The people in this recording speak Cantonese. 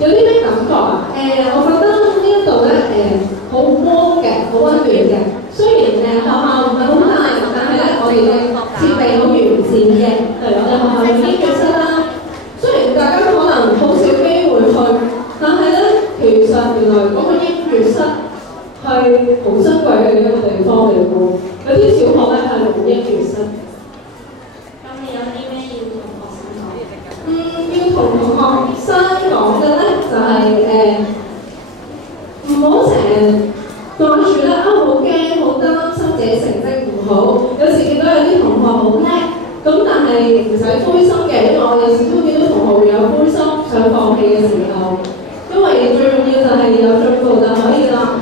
有啲咩感覺啊？我覺得呢一度咧好窩嘅，好溫暖嘅。雖然學校唔係好大，但係咧我哋嘅設備好完善嘅。例如我哋學校嘅音樂室啦，雖然大家可能好少機會去，但係咧其實原來嗰個音樂室係好珍貴嘅一個地方嚟㗎。有啲小學咧係冇音樂室。咁你有啲咩要同學生講？要同學生講嘅咧就係唔好成日掛住咧好驚好擔心自己成績唔好。有時見到有啲同學好叻，咁但係唔使灰心嘅，因為我有時都見到同學會有灰心想放棄嘅時候。因為最重要就係有進步就可以啦，唔